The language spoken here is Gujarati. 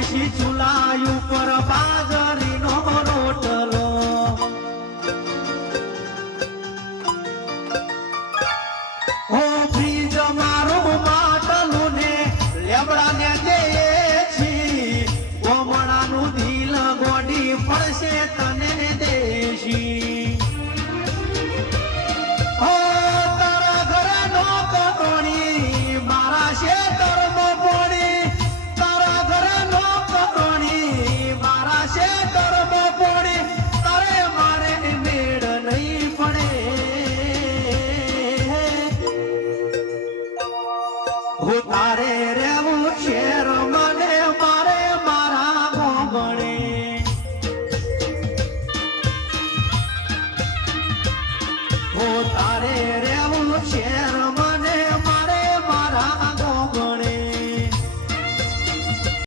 દેશી ચૂલા ઉપર બાજરીનો રોટલો. ઓ ફ્રીજ મારું માટલું ને લેબડા ને દે છી. ગોમણાનું દિલ ગોડી પડશે તને. હું તારે રેવું શેર મને મારે મારા મોગણે. હું તારે